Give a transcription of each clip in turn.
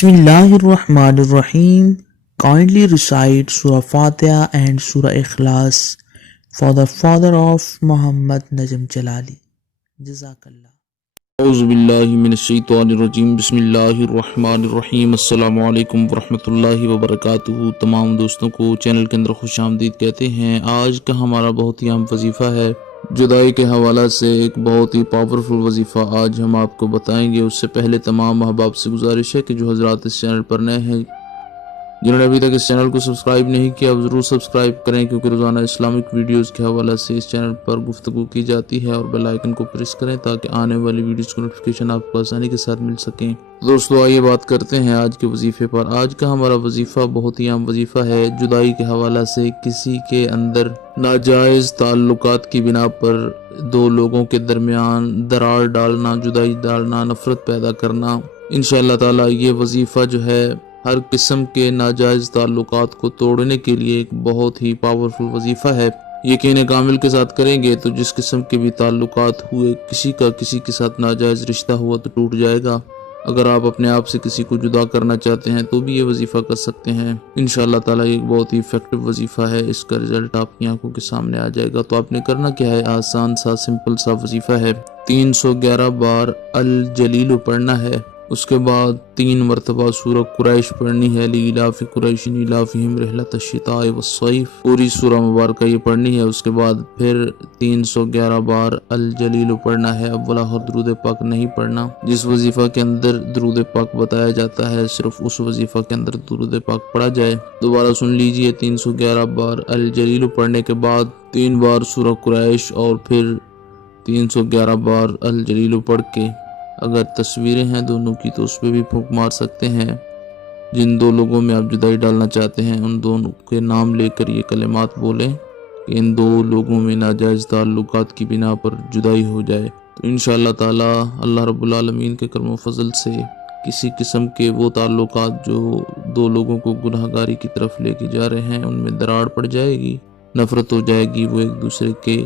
Bismillahirrahmanirrahim. Kindly recite Surah Fatiha and Surah Ikhlas for the father of Muhammad Najm Jalali. Jazakallah. اعوذ باللہ من الشیطان الرجیم بسم اللہ الرحمن الرحیم السلام علیکم ورحمۃ اللہ وبرکاتہ۔ تمام دوستوں کو چینل کے اندر خوش آمدید کہتے ہیں۔ آج کا ہمارا بہت ہی اہم وظیفہ ہے، جدائی کے حوالہ سے ایک بہت ہی پاورفل وظیفہ آج ہم آپ کو بتائیں گے۔ اس سے پہلے تمام احباب سے گزارش ہے کہ جو حضرات اس چینل پر نئے ہیں، جنہوں نے ابھی تک اس چینل کو سبسکرائب نہیں کیا، اب ضرور سبسکرائب کریں، کیونکہ روزانہ اسلامک ویڈیوز کے حوالہ سے اس چینل پر گفتگو کی جاتی ہے، اور بیل آئیکن کو پریس کریں تاکہ آنے والی ویڈیوز کی نوٹیفیکیشن آپ کو آسانی کے ساتھ مل سکیں۔ دوستو آئیے بات کرتے ہیں آج کے وظیفے پر۔ آج کا ہمارا وظیفہ بہت ہی اہم وظیفہ ہے۔ جدائی کے حوالہ سے کسی کے اندر ناجائز تعلقات کی بنا پر دو لوگوں کے درمیان درار ڈالنا، جدائی ڈالنا، نفرت پیدا کرنا۔ انشاءاللہ تعالی یہ وظیفہ جو ہے ہر قسم کے ناجائز تعلقات کو توڑنے کے لیے ایک بہت ہی پاورفل وظیفہ ہے۔ یقین کامل کے ساتھ کریں گے تو جس قسم کے بھی تعلقات ہوئے، کسی کا کسی کے ساتھ ناجائز رشتہ ہوا تو ٹوٹ جائے گا۔ اگر آپ اپنے آپ سے کسی کو جدا کرنا چاہتے ہیں تو بھی یہ وظیفہ کر سکتے ہیں۔ انشاءاللہ تعالی ایک بہت ہی ایفیکٹو وظیفہ ہے، اس کا رزلٹ آپ کی آنکھوں کے سامنے آ جائے گا۔ تو آپ نے کرنا کیا ہے، آسان سا سمپل سا وظیفہ ہے۔ 311 بار الجلیل پڑھنا ہے، اس کے بعد 3 مرتبہ سورہ قریش پڑھنی ہے، لإلاف قریش إیلافهم رحلۃ الشتاء والصیف، پوری سورہ مبارکہ یہ پڑھنی ہے۔ اس کے بعد پھر 311 بار الجلیل پڑھنا ہے۔ اولا اور درود پاک نہیں پڑھنا۔ جس وظیفہ کے اندر درود پاک بتایا جاتا ہے صرف اس وظیفہ کے اندر درود پاک پڑھا جائے۔ دوبارہ سن لیجئے، 311 بار الجلیل پڑھنے کے بعد 3 بار سورہ قریش، اور پھر 311 بار الجلیل پڑھ کے اگر تصویریں ہیں دونوں کی تو اس پہ بھی پھونک مار سکتے ہیں۔ جن دو لوگوں میں آپ جدائی ڈالنا چاہتے ہیں ان دونوں کے نام لے کر یہ کلمات بولیں کہ ان دو لوگوں میں ناجائز تعلقات کی بنا پر جدائی ہو جائے۔ تو انشاءاللہ تعالی اللہ رب العالمین کے کرم و فضل سے کسی قسم کے وہ تعلقات جو دو لوگوں کو گناہ گاری کی طرف لے کے جا رہے ہیں ان میں دراڑ پڑ جائے گی، نفرت ہو جائے گی، وہ ایک دوسرے کے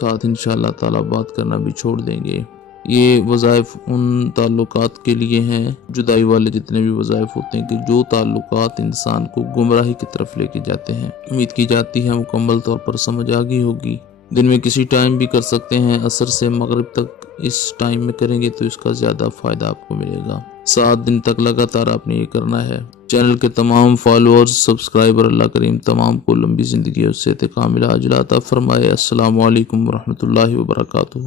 ساتھ انشاءاللہ تعالی بات کرنا بھی چھوڑ دیں گے۔ یہ وظائف ان تعلقات کے لیے ہیں، جدائی والے جتنے بھی وظائف ہوتے ہیں کہ جو تعلقات انسان کو گمراہی کی طرف لے کے جاتے ہیں۔ امید کی جاتی ہے مکمل طور پر سمجھ آ گئی ہوگی۔ دن میں کسی ٹائم بھی کر سکتے ہیں، عصر سے مغرب تک اس ٹائم میں کریں گے تو اس کا زیادہ فائدہ آپ کو ملے گا۔ 7 دن تک لگاتار آپ نے یہ کرنا ہے۔ چینل کے تمام فالوورز، سبسکرائبر، اللہ کریم تمام کو لمبی زندگی اور صحت کاملہ عاجلہ عطا فرمائے۔ السلام علیکم ورحمۃ اللہ وبرکاتہ۔